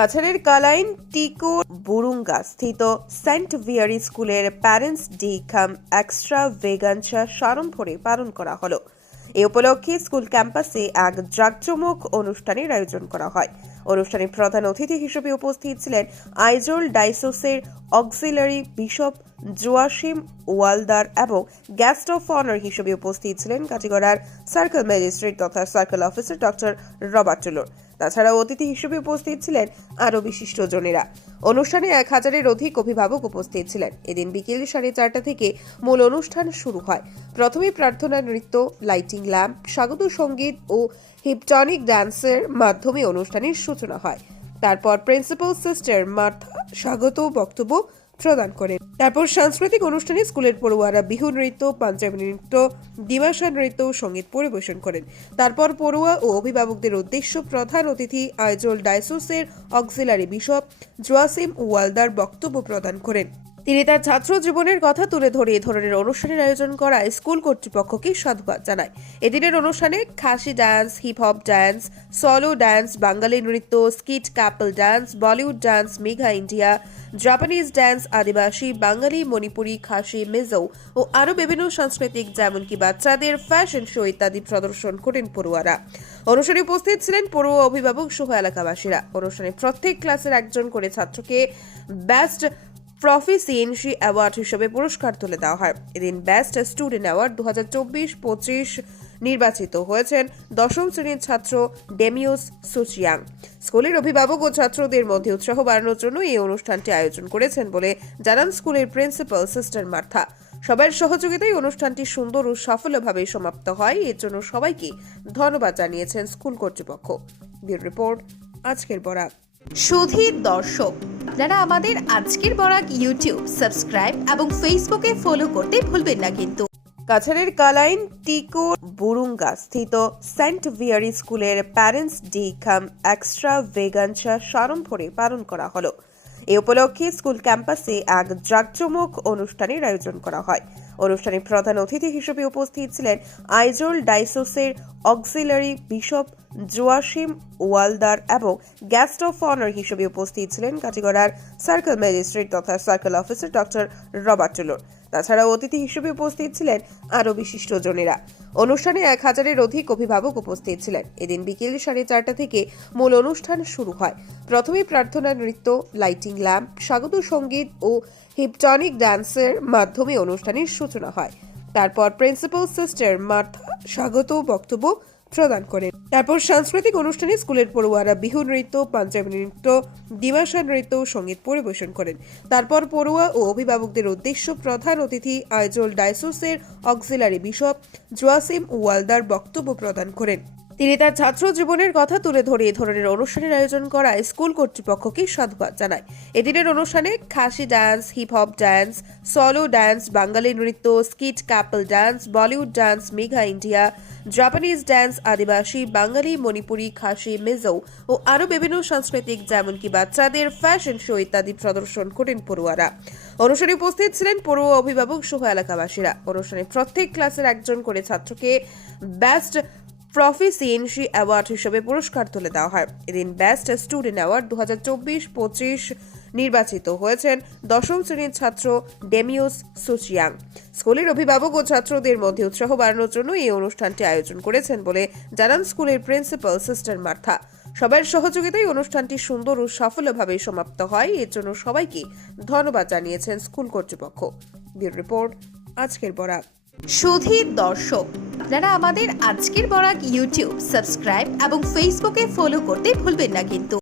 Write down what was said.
কাছাড়ের কালাইন টিকো বুরুঙ্গা স্থিত সেন্ট ভিয়ারি স্কুলের প্যারেন্টস ডে কাম এক্সট্রা ভেগানসা সাড়ম্বরে পালন করা হলো। এ উপলক্ষে স্কুল ক্যাম্পাসে এক জাঁকজমক অনুষ্ঠানের আয়োজন করা হয়। অনুষ্ঠানে প্রধান অতিথি হিসেবে উপস্থিত ছিলেন আইজল ডাইসোসের অক্সিলারি বিশপ জোয়াসিম ওয়ালদার এবং গেস্ট অফ অনার হিসেবে উপস্থিত ছিলেন কাটিগড়ার সার্কেল ম্যাজিস্ট্রেট তথা সার্কেল অফিসার ডক্টর রবার্ট টুলুর। তাছাড়া অতিথি হিসেবে উপস্থিত ছিলেন আরও বিশিষ্টজনেরা। অনুষ্ঠানে 1000-এর অধিক অভিভাবক উপস্থিত ছিলেন। এদিন বিকেল 4:30 থেকে মূল অনুষ্ঠান শুরু হয়। প্রথমে প্রার্থনা নৃত্য, লাইটিং ল্যাম্প, স্বাগত সঙ্গীত ও হিপটনিক ডান্সের মাধ্যমে অনুষ্ঠানের সূচনা হয়। তারপর প্রিন্সিপাল সিস্টার মার্থা স্বাগত বক্তব্য প্রদান করেন। তারপর সাংস্কৃতিক অনুষ্ঠানে স্কুলের পড়ুয়ারা বিহু নৃত্য, পাঞ্জাবি নৃত্য, দিমাশা নৃত্য ও সঙ্গীত পরিবেশন করেন। তারপর পড়ুয়া ও অভিভাবকদের উদ্দেশ্য প্রধান অতিথি আইজল ডাইসোসের অক্সিলারি বিশপ জোয়াসিম ওয়ালদার বক্তব্য প্রদান করেন। তিনি তার ছাত্র জীবনের কথা তুলে ধরে এ ধরনের অনুষ্ঠানের আয়োজন করায় স্কুল কর্তৃপক্ষকে সাধুবাদ জানায়। এদিনের অনুষ্ঠানে Khasi dance, hip hop dance, solo dance, বাঙালি নৃত্য, skit, couple dance, Bollywood dance, Megha India, Japanese dance, আদিবাসী, বাঙালি, মণিপুরি, খাসি, মিজো ও আরও বিভিন্ন সাংস্কৃতিক যেমনকি বাচ্চাদের ফ্যাশন শো ইত্যাদি প্রদর্শন করেন পড়ুয়ারা। অনুষ্ঠানে উপস্থিত ছিলেন পড়ুয়া অভিভাবক সহ এলাকাবাসীরা। অনুষ্ঠানে প্রত্যেক ক্লাসের একজন করে ছাত্রকে বেস্ট প্রফিসিয়েন্সি অ্যাওয়ার্ড হিসেবে পুরস্কার তুলে দেওয়া হয়। এদিন বেস্ট স্টুডেন্ট অ্যাওয়ার্ড 2024-25 নির্বাচিত হয়েছেন 10ম শ্রেণীর ছাত্র ডেমিওস সুচিয়াং। স্কুলের অভিভাবক ও ছাত্রদের মধ্যে উৎসাহ বাড়ানোর জন্য এই অনুষ্ঠানটি আয়োজন করেছেন বলে জানান স্কুলের প্রিন্সিপাল সিস্টার মার্থা। সবার সহযোগিতায় অনুষ্ঠানটি সুন্দর ও সফলভাবে সমাপ্ত হয়। এর জন্য সবাইকে ধন্যবাদ জানিয়েছেন স্কুল কর্তৃপক্ষ। ব্যুরো রিপোর্ট, আজকের বরাক। সুধী দর্শক, আপনারা আমাদের আজকের বরাক ইউটিউব সাবস্ক্রাইব এবং ফেসবুকে ফলো করতে ভুলবেন না কিন্তু। কাছাড়ের কালাইন টিকো বুরুঙ্গা স্থিত সেন্ট ভিয়ারি স্কুলের প্যারেন্টস ডে কাম এক্সট্রা ভেগানসা সাড়ম্বরে পালন করা হলো। এ উপলক্ষে স্কুল ক্যাম্পাসে এক জাঁকজমক অনুষ্ঠানের আয়োজন করা হয়। অনুষ্ঠানে প্রধান অতিথি হিসেবে উপস্থিত ছিলেন আইজল ডাইসোসের অক্সিলারি বিশপ জোয়াসিম ওয়ালদার এবং গেস্ট অফ অনার হিসেবে উপস্থিত ছিলেন কাটিগড়ার সার্কেল ম্যাজিস্ট্রেট তথা সার্কেল অফিসার ডক্টর রবার্ট টুলুর। তাছাড়া অতিথি হিসেবে উপস্থিত ছিলেন আরও বিশিষ্টজনেরা। অনুষ্ঠানে 1000-এর অধিক অভিভাবক উপস্থিত ছিলেন। এদিন বিকেল 4:30 থেকে মূল অনুষ্ঠান শুরু হয়। প্রথমে প্রার্থনা নৃত্য, লাইটিং ল্যাম্প, স্বাগত সঙ্গীত ও হিপটনিক ডান্সের মাধ্যমে অনুষ্ঠানের সূচনা হয়। তারপর প্রিন্সিপাল সিস্টার মার্থা স্বাগত বক্তব্য প্রদান করেন। তারপর সাংস্কৃতিক অনুষ্ঠানে স্কুলের পড়ুয়ারা বিহু নৃত্য, পাঞ্জাবি নৃত্য, দিমাশা নৃত্য ও সঙ্গীত পরিবেশন করেন। তারপর পড়ুয়া ও অভিভাবকদের উদ্দেশ্য প্রধান অতিথি আইজল ডাইসোসের অক্সিলারি বিশপ জোয়াসিম ওয়ালদার বক্তব্য প্রদান করেন। তিনি তার ছাত্র জীবনের কথা তুলে ধরে এ ধরনের অনুষ্ঠানের আয়োজন করায় স্কুল কর্তৃপক্ষকে সাধুবাদ জানায়। এদিনের অনুষ্ঠানে Khasi dance, hip hop dance, solo dance, বাঙালি নৃত্য, skit, couple dance, Bollywood dance, Megha India, Japanese dance, আদিবাসী, বাঙালি, মণিপুরি, খাসি, মিজো ও আরও বিভিন্ন সাংস্কৃতিক যেমনকি বাচ্চাদের ফ্যাশন শো ইত্যাদি প্রদর্শন করেন পড়ুয়ারা। অনুষ্ঠানে উপস্থিত ছিলেন পড়ুয়া অভিভাবক সহ এলাকাবাসীরা। অনুষ্ঠানে প্রত্যেক ক্লাসের একজন করে ছাত্রকে বেস্ট প্রফিসিয়েন্সি অ্যাওয়ার্ড হিসেবে পুরস্কার তুলে দেওয়া হয়। এদিন বেস্ট স্টুডেন্ট অ্যাওয়ার্ড 2024-25 নির্বাচিত হয়েছেন 10ম শ্রেণীর ছাত্র ডেমিওস সুচিয়াং। স্কুলের অভিভাবক ও ছাত্রদের মধ্যে উৎসাহ বাড়ানোর জন্য এই অনুষ্ঠানটি আয়োজন করেছেন বলে জানান স্কুলের প্রিন্সিপাল সিস্টার মার্থা। সবার সহযোগিতায় অনুষ্ঠানটি সুন্দর ও সফলভাবে সমাপ্ত হয়। এর জন্য সবাইকে ধন্যবাদ জানিয়েছেন স্কুল কর্তৃপক্ষ। ব্যুরো রিপোর্ট, আজকের বরাক। সুধী দর্শক, আপনারা আমাদের আজকের বরাক ইউটিউব সাবস্ক্রাইব এবং ফেসবুকে ফলো করতে ভুলবেন না কিন্তু।